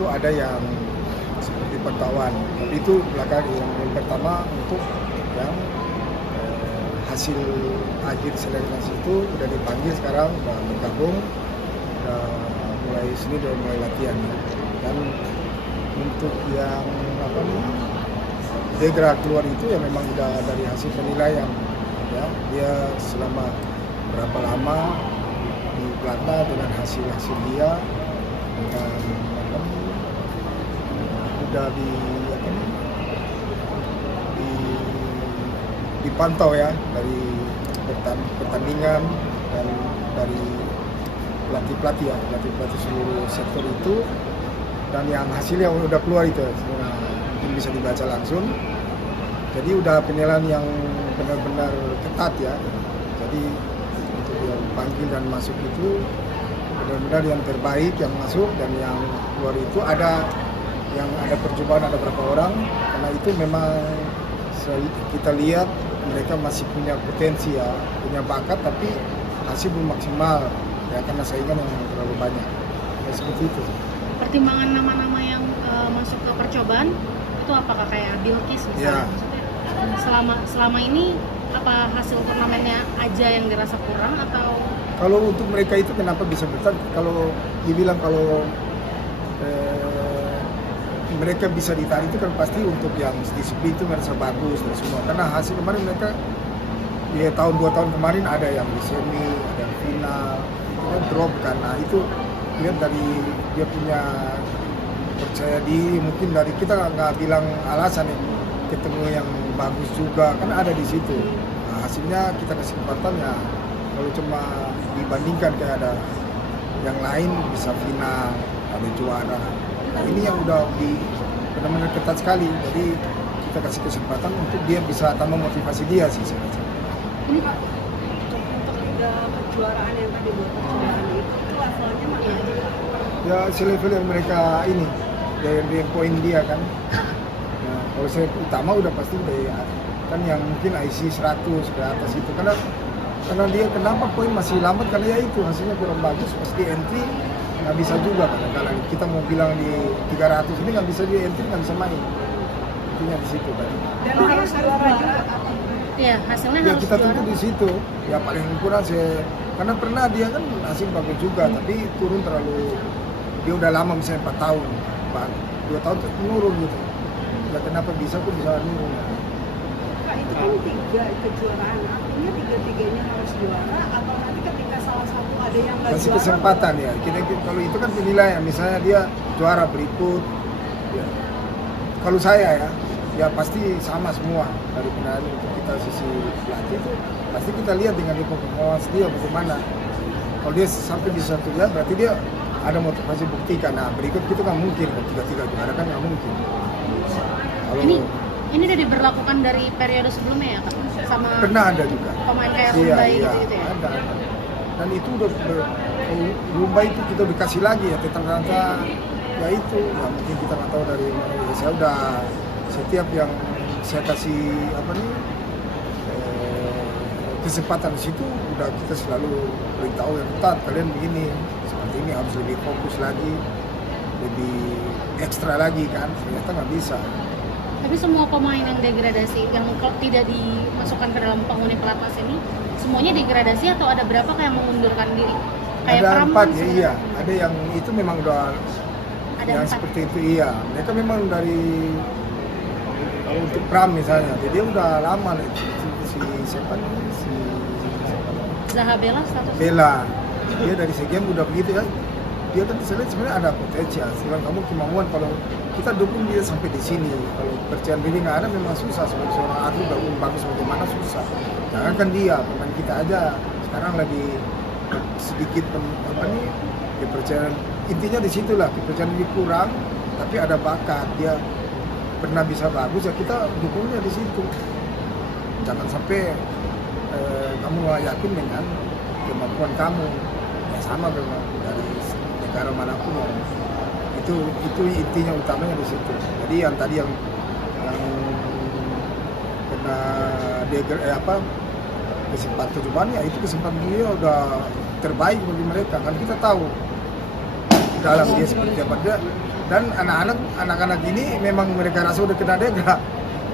itu ada yang seperti pertawan, tapi itu belakang yang pertama untuk yang hasil akhir seleksi itu udah dipanggil sekarang, udah bergabung, udah mulai sini udah mulai latihan ya. Dan untuk yang apa nih Degra keluar itu ya memang udah dari hasil penilaian ya, dia selama berapa lama di Plata dengan hasil dia dengan apa nih, udah dipantau ya dari pertandingan dan dari pelatih ya, pelatih seluruh sektor itu, dan yang hasilnya udah keluar itu mungkin bisa dibaca langsung. Jadi udah penilaian yang benar-benar ketat ya. Jadi untuk yang panggil dan masuk itu benar-benar yang terbaik yang masuk, dan yang keluar itu ada yang ada percobaan ada berapa orang, karena itu memang kita lihat mereka masih punya potensi ya, punya bakat, tapi hasil belum maksimal ya karena saingan yang terlalu banyak. Ya, seperti itu. Pertimbangan nama-nama yang masuk ke percobaan itu apakah kayak Bilkis misalnya? Ya. Selama ini apa hasil turnamennya aja yang dirasa kurang atau? Kalau untuk mereka itu kenapa bisa bertahan? Kalau dibilang kalau mereka bisa ditarik itu kan pasti untuk yang disiplin itu merasa bagus dan semua. Karena hasil kemarin mereka di tahun 2 tahun kemarin ada yang di semi, ada yang final, drop karena itu lihat dari dia punya percaya diri, mungkin dari kita nggak bilang alasan ya, ketemu yang bagus juga kan ada di situ. Nah, hasilnya kita kasih kesempatan ya, kalau cuma dibandingkan kayak ada yang lain bisa final, ada juara. Nah, ini yang udah benar-benar ketat sekali, jadi kita kasih kesempatan untuk dia bisa tambah motivasi dia sih saya rasa. Ini Pak, untuk liga kejuaraan yang tadi buat kejuaraan itu asalnya mana aja? Ya selevel yang mereka ini dari poin dia kan. Nah, kalau saya utama udah pasti dari kan yang mungkin IC 100 ke atas itu, karena dia kenapa poin masih lambat, karena ya itu hasilnya kurang bagus pasti entry nggak bisa juga, kadang-kadang kita mau bilang di 300 ini nggak bisa, dia entry nggak bisa main, intinya di situ kan. Dan harus juara juga. Iya, hasilnya Ya harus kita juara. tunggu di situ. Ya paling kurang saya, karena pernah dia kan hasil bagus juga, tapi turun terlalu, dia udah lama misalnya 4 tahun, 2 tahun terus menurun gitu. Ya kenapa bisa kok bisa menurun? Pak, itu kan 3 kejuaraan, artinya 3-3-nya harus juara, atau nanti ketika salah satu ada yang nggak Kasih juara? kesempatan ya. Kalau itu kan penilaian, misalnya dia juara berikut. Ya. Kalau saya ya pasti sama semua dari penilaian untuk kita sisi pelatih itu pasti kita lihat dengan performance dia bagaimana. Kalau dia sampai di satu ya berarti dia ada motivasi buktikan. Nah berikut itu kan mungkin, kalau 3-3 juara kan nggak mungkin. Kalau Ini udah diberlakukan dari periode sebelumnya ya Kak? Sama pernah ada juga. pemain kayak Iya, Rumbai iya, gitu ya? ada. Dan itu udah Rumbai itu kita udah kasih lagi ya, tentang rangka ya itu, ya mungkin kita nggak tahu dari mana. Ya, saya udah setiap yang saya kasih apa nih kesempatan di situ udah kita selalu beritahu yang ketat, kalian begini seperti ini harus lebih fokus lagi, lebih ekstra lagi kan, ternyata nggak bisa. Tapi semua pemain yang degradasi, yang tidak dimasukkan ke dalam penghuni pelatnas ini, semuanya degradasi atau ada berapa kayak mengundurkan diri? Kayak Ada Pram 4 kan ya, sebenarnya. iya, ada yang itu memang udah Ada yang 4. seperti itu, iya. Mereka memang dari, kalau untuk Pram misalnya, dia udah lama nih, si siapa nih, si Zahabela status. Bella, dia dari segem udah begitu ya. Dia kan sebenarnya ada potensi, sebenarnya kamu kemauan kalau kita dukung dia sampai di sini. Kalau percaya diri nggak ada memang susah, sebagai seorang atlet udah bagus bagaimana susah. Jangan kan dia, pemain kita aja sekarang lagi sedikit apa nih, kepercayaan intinya di situlah, kepercayaan diri kurang, tapi ada bakat, dia pernah bisa bagus ya kita dukungnya di situ. Jangan sampai kamu nggak yakin dengan kemampuan kamu, ya sama dari negara manapun ya. Itu intinya utamanya di situ. Jadi yang tadi yang kena kesempatan percobaan ya itu kesempatan dia udah terbaik bagi mereka kan, kita tahu dalam dia seperti apa dia. Dan anak-anak ini memang mereka rasa udah kena degra,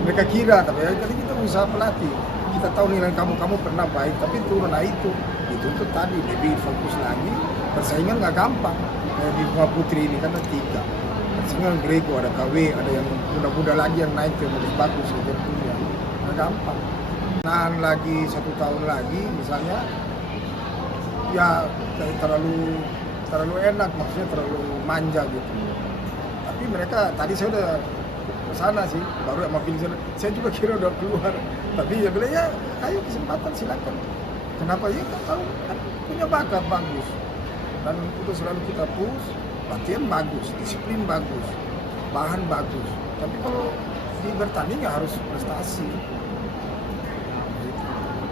mereka kira, tapi ya tadi kita usaha pelatih, kita tahu nilai kamu pernah baik, tapi turun itu dituntut tadi lebih fokus lagi. Persaingan nggak gampang di Bunga Putri ini kan ada 3 persaingan, Grego, ada KW, ada yang muda-muda lagi yang naik ke modus bagus gitu, nggak gampang. Nahan lagi 1 tahun lagi misalnya, ya terlalu enak, maksudnya terlalu manja gitu. Tapi mereka tadi saya udah kesana sih, baru sama Vincent, saya juga kira udah keluar, tapi ya bilang ya ayo kesempatan silakan. Kenapa ya, kan punya bakat bagus dan itu selalu kita push, latihan bagus, disiplin bagus, bahan bagus, tapi kalau di bertanding ya harus prestasi.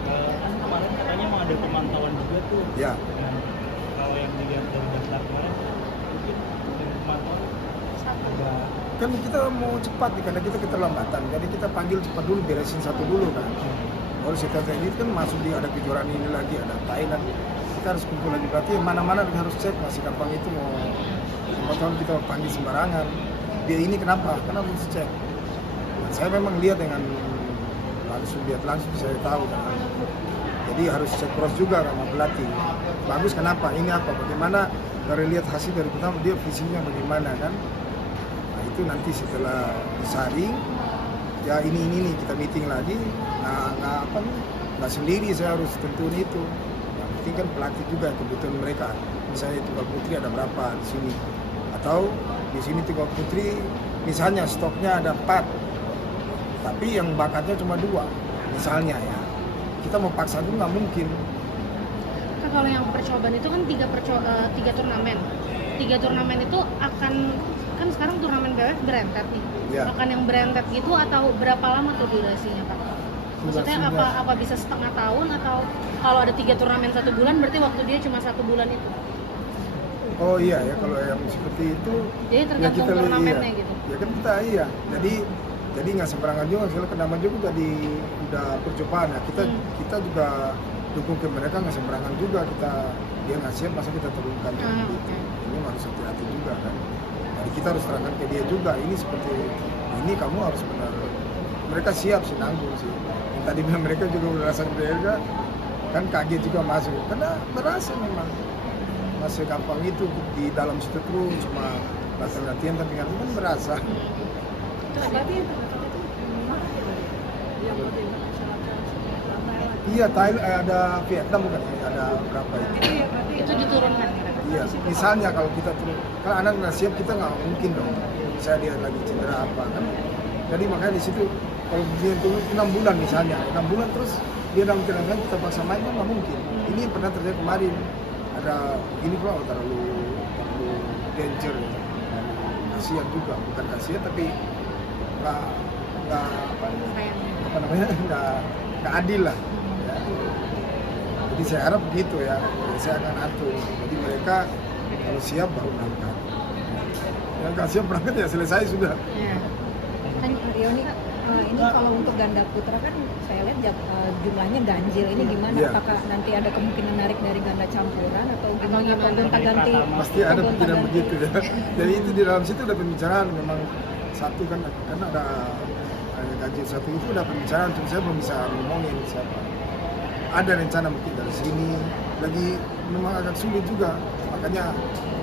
Kan kemarin katanya mau ada pemantauan juga tuh. Ya. Nah, kalau yang dilihat dari daftar kemarin, mungkin dengan pemantauan agak Kan kita mau cepat nih, karena kita keterlambatan, jadi kita panggil cepat dulu, beresin satu dulu kan. Baru setelah ini kan masuk di ada kejuaraan ini lagi, ada Thailand, kita harus kumpul lagi, berarti mana-mana kita harus cek. Masih gampang itu mau tahun kita panggil sembarangan, dia ini kenapa? Karena harus cek. Dan saya memang lihat dengan langsung saya tahu kan. Jadi harus cek cross juga sama pelatih. Bagus kenapa? Ini apa? Bagaimana? Dari lihat hasil dari pertama dia visinya bagaimana kan? Nah itu nanti setelah disaring, ya ini nih kita meeting lagi. Nggak sendiri saya harus tentuin itu. Yang penting kan pelatih juga kebutuhan mereka. Misalnya Tunggal Putri ada berapa di sini? Atau di sini Tunggal Putri misalnya stoknya ada 4, tapi yang bakatnya cuma 2 misalnya ya. Kita mau paksa itu nggak mungkin. Kan kalau yang percobaan itu kan 3 turnamen. 3 turnamen itu akan, kan sekarang turnamen BWF berentet nih. Ya. Akan yang berentet gitu atau berapa lama tuh durasinya, Pak? Maksudnya apa bisa setengah tahun, atau kalau ada 3 turnamen 1 bulan berarti waktu dia cuma 1 bulan itu? Oh iya ya, kalau yang seperti itu Jadi tergantung turnamennya gitu. Ya kan kita iya. Jadi nggak sembarangan juga, kalau kenapa juga udah percobaan ya. Kita juga dukung ke mereka, nggak sembarangan juga dia nggak siap, masa kita turunkan. Ini harus hati-hati juga kan. Jadi kita harus terangkan ke dia juga, ini seperti ini kamu harus benar. Mereka siap sih, nanggung sih. Yang tadi bilang mereka juga udah rasa berharga, kan kaget juga masuk, karena berasa memang masih gampang itu di dalam situ terus cuma latihan tapi kan berasa. Terus berarti yang terdekat itu mana ya? Yang berarti Thailand. Iya, Thailand ada Vietnam kan, ada berapa itu? Iya, berarti Itu diturunkan. Iya, misalnya kalau kita turun, kalau anak nggak siap kita nggak mungkin dong. Misalnya dia lagi cedera apa kan? Jadi makanya di situ kalau dia turun 6 bulan misalnya, 6 bulan terus dia dalam keadaan kita paksa main kan nggak mungkin. Ini pernah terjadi kemarin. Ada ini kok terlalu danger gitu. Kasihan juga, bukan kasihan tapi nggak nggak adil lah ya. Jadi saya harap begitu ya, saya akan atur, jadi mereka kalau siap baru berangkat, yang nggak siap berangkat ya selesai sudah. Iya. Kan Rioni, ini kalau untuk ganda putra kan saya lihat jumlahnya ganjil, ini gimana? Iya. Apakah nanti ada kemungkinan narik dari ganda campuran atau gimana? Atau gonta-ganti? Pasti ada pikiran begitu ya. Jadi itu di dalam situ ada pembicaraan, memang satu kan ada gaji satu itu udah pembicaraan, cuma saya belum bisa ngomongin siapa. Ada rencana mungkin dari sini, lagi memang agak sulit juga, makanya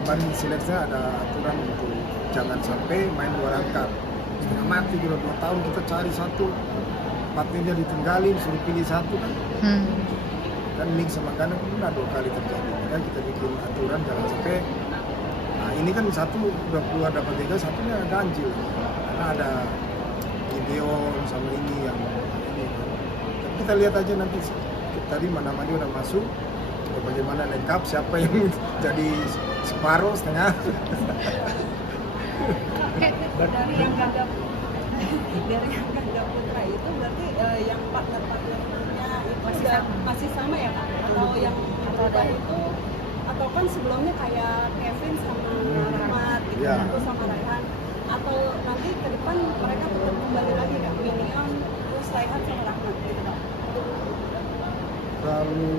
kemarin seleksinya ada aturan untuk jangan sampai main 2 rangkap. Setengah mati gitu, 2 tahun kita cari satu, partnernya ditinggalin, suruh pilih satu kan. Kan mix sama kanan udah 2 kali terjadi, makanya kita bikin aturan jangan sampai. Nah ini kan satu udah keluar dapat 3, satunya ganjil, karena ada Gideon sama ini yang ini. Tapi kita lihat aja nanti tadi mana-mana udah masuk, bagaimana lengkap, siapa yang jadi separuh setengah. dari yang ganda putra itu berarti yang partner-partnernya itu masih sama ya Kak? Atau yang berubah itu, atau kan sebelumnya kayak Kevin sama Rahmat gitu, Ya. atau sama Raihan, atau nanti ke depan mereka tetap kembali lagi Kak, Minion terus Raihan sama Rahmat gitu Kak? Lalu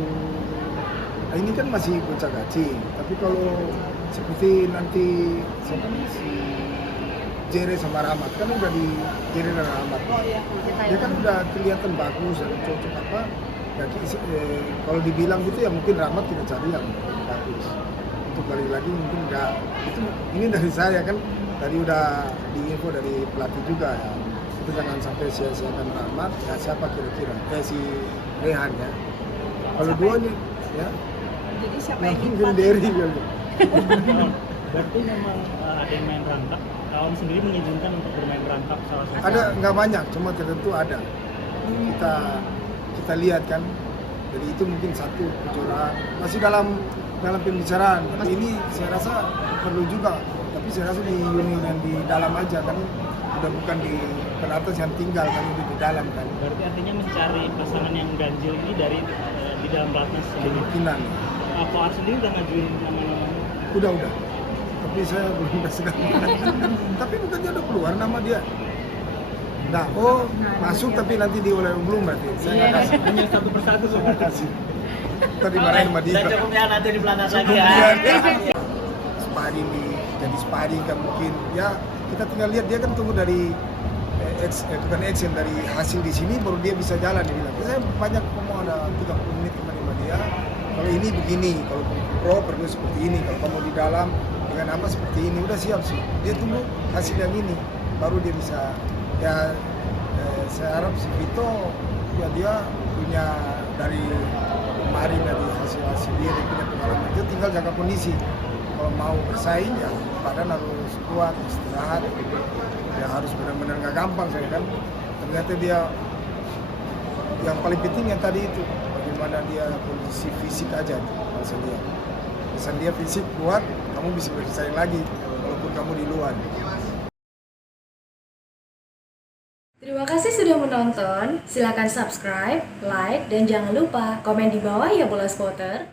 ini kan masih bocah kecil, tapi kalau seperti nanti siapa nih, si Jere sama Rahmat kan udah di Jere dan Rahmat. Oh iya. Dia kan udah kelihatan bagus dan cocok apa. Ya, kalau dibilang gitu ya mungkin Rahmat kita cari yang bagus. Untuk balik lagi mungkin enggak. Itu ini dari saya kan tadi udah diinfo dari pelatih juga ya. Itu jangan sampai sia-siakan Rahmat. Ya siapa kira-kira? Si Rehan ya. Kalau dua nih ya. Jadi siapa Yang yang mungkin dipakai? Derry kali. Berarti memang ada yang main rangkap. Kawan sendiri mengizinkan untuk bermain rangkap salah satu. Ada nggak banyak, cuma tertentu ada. Kita lihat kan. Jadi itu mungkin satu kejuaraan masih dalam pembicaraan. Tapi ini saya rasa perlu juga. Tapi saya rasa di junior yang di dalam aja kan udah bukan di penatas yang tinggal kan itu di dalam kan. Berarti artinya mencari pasangan yang ganjil ini dari di dalam pelatnas sendiri. Kemungkinan. Koar sendiri udah ngajuin nama-nama. Udah. Tapi saya belum kasih nama. Tapi bukannya udah keluar nama dia. Nah, masuk tapi nanti diolah belum berarti. Saya nggak kasih. Hanya satu persatu Saya nggak kasih. Tadi marahin sama dia. Dan cukup ya nanti di pelatnas lagi ya. Sparring jadi sparring kan mungkin ya kita tinggal lihat dia kan tunggu dari bukan action dari hasil di sini baru dia bisa jalan dia bilang. Saya banyak ngomong ada 30 menit kemarin sama dia. Kalau ini begini, kalau pro perlu seperti ini, kalau kamu di dalam dengan apa seperti ini udah siap sih. Dia tunggu hasil yang ini baru dia bisa ya. Saya harap si Vito ya dia punya dari kemarin dari hasil dia punya pengalaman itu tinggal jaga kondisi. Kalau mau bersaing ya badan harus kuat, istirahat. Ya harus benar-benar nggak gampang saya kan. Ternyata dia yang paling penting yang tadi itu bagaimana dia kondisi fisik aja kalau saya lihat. Misal dia fisik kuat, kamu bisa bersaing lagi walaupun kamu di luar. Terima kasih sudah menonton. Silakan subscribe, like, dan jangan lupa komen di bawah ya bola spotter.